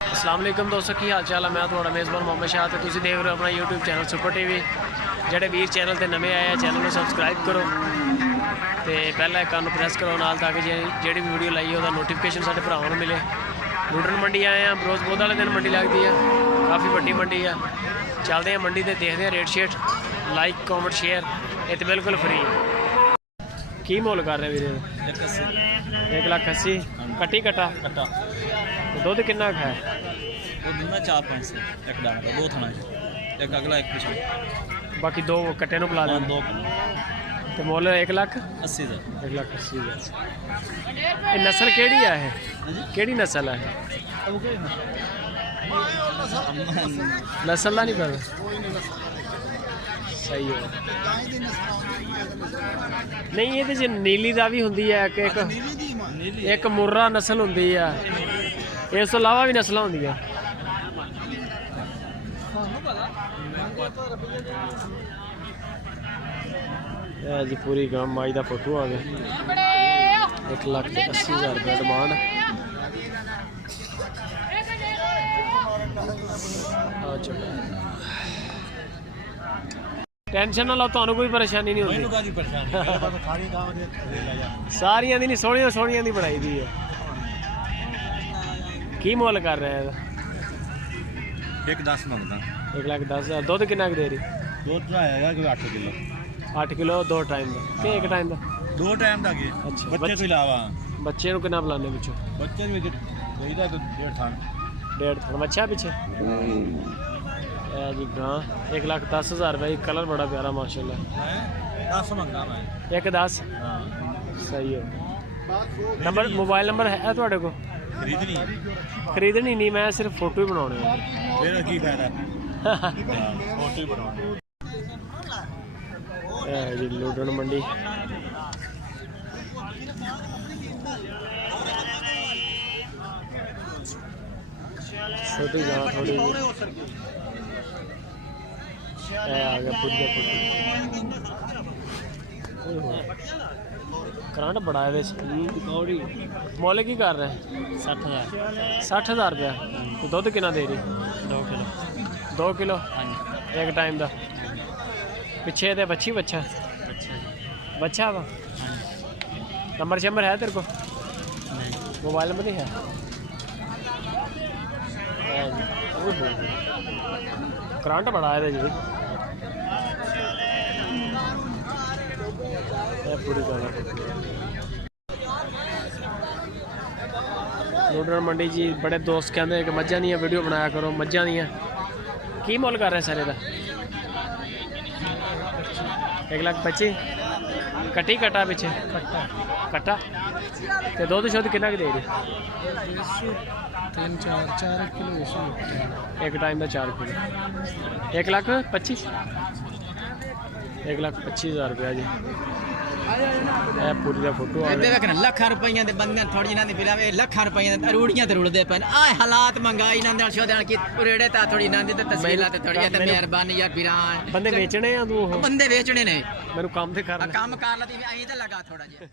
अस्सलाम वालेकुम दोस्तों, की हाल चाल है। मैं थोड़ा मेज़बान मोहम्मद शाह तो तुम देख रहे हो अपना यूट्यूब चैनल सुपर टीवी। जेडे वीर चैनल से नवे आए हैं चैनल को सबसक्राइब करो तो पहला आइकन प्रेस करो नाल ताकि जी भी वीडियो लाई है नोटिफिकेशन साढ़े भरावां नूं मिले। लुडरन मंडी आए हैं, बरोज़ बुध वाले दिन मंडी लगती है, काफ़ी वड्डी मंडी है। चलते हैं मंडी से देखते हैं रेट शेट, लाइक कॉमेंट शेयर, ये तो बिल्कुल फ्री। की मोल कर रहे वीरे? 1,80,000 कट्टी कट्टा कट्टा दुध कितना है? वो दूंगा 4-5 से एक डाल का, 2 थाना एक अगला एक पीछे, बाकी 2 कट्टे नु पिला दें। 2 किलो तो मोल 1,80,000। 1,80,000 ये नस्ल केड़ी है? केड़ी नस्ल है? नस्ल का नहीं पता, सही है। नहीं ये तो नीली का भी होंगी है, एक मुर्रा नस्ल होंगी है, इस तो इलावा भी नस्ल होंगी है। जी पूरी गांव माई का फोटो आ गया। 1,80,000 रुपया डिमांड। टेंशन ना लो, तुहानू कोई परेशानी नहीं होती। सारिया दी नहीं, सोहणिया सोहणिया दी बनाई दी है। की मोल कर रहे हैं? 1,10 मंगता। 1,10,000। दुध कितना दे रही? दूध आएगा कोई 8 किलो। 8 किलो 2 टाइम का कि एक टाइम का? 2 टाइम का की। अच्छा, बच्चे तो इलावा बच्चे को कितना बुलाने पिछू? बच्चे भी देईदा तो 1.5 थान। 1.5 थान अच्छा पीछे जी। गां 1,10,000 रुपये। कलर बड़ा प्यारा माशाल्लाह। 10 मंगता मैं। 1,10। हाँ सही है। नंबर मोबाइल नंबर है थोड़े को? खरीदनी नहीं, मैं सिर्फ फोटो ही बनाने। मेरा की फायदा फोटो ही बनाने। जी लुडरन मंडी। छोटी गां थोड़ी आ गया पुलिया पुटी। करंट बड़ा है वैसे। मोल की कर रहे हैं? 60,000। 60,000 रुपया। तो दुध कितना दे रही? 2 किलो। 2 किलो एक टाइम का। पिछे तो बच्ची बच्चा बच्चा वा। नंबर शंबर है तेरे को? मोबाइल नंबर नहीं है? करंट बड़ा है जी। पूरी लुडरन मंडी जी बड़े दोस्त कहते कि मझां दी वीडियो बनाया करो, मझां दी। की मोल कर रहे सारे का? 1,25,000 कट्टी कट्टा पिछे कट्टा। तो दुध शुद्ध कितना दे रही? 3-4 किलो एक टाइम का 4 किलो। 1,25,000। 1,25,000 रुपया जी। पूरी का फोटो आ गया। ਲੱਖਾਂ ਰੁਪਈਆਂ ਦੇ ਬੰਦੇ ਥੋੜੀ ਜਿਹੀ ਪਿਲਾਵੇ, ਲੱਖਾਂ ਰੁਪਈਆਂ ਦੇ ਰੂੜੀਆਂ ਤੇ ਰੁਲਦੇ ਪਏ। ਆ ਹਾਲਾਤ ਮੰਗਾਈ ਨਾਲ ਨਾਲ ਸ਼ੋਧਣ ਕੀ ਉਰੇੜੇ ਤਾਂ ਥੋੜੀ ਨਾ ਦੇ ਤਸਵੀਰਾਂ ਤੇ ਥੋੜੀ ਤੇ ਮਿਹਰਬਾਨੀ ਯਾਰ ਵੀਰਾਂ। ਬੰਦੇ ਵੇਚਣੇ ਆ ਤੂੰ? ਬੰਦੇ ਵੇਚਣੇ ਨੇ, ਮੈਨੂੰ ਕੰਮ ਤੇ ਕਰ ਕੰਮ ਕਰ ਲਾ ਤੇ ਐਂ ਤਾਂ ਲਗਾ ਥੋੜਾ ਜਿਹਾ।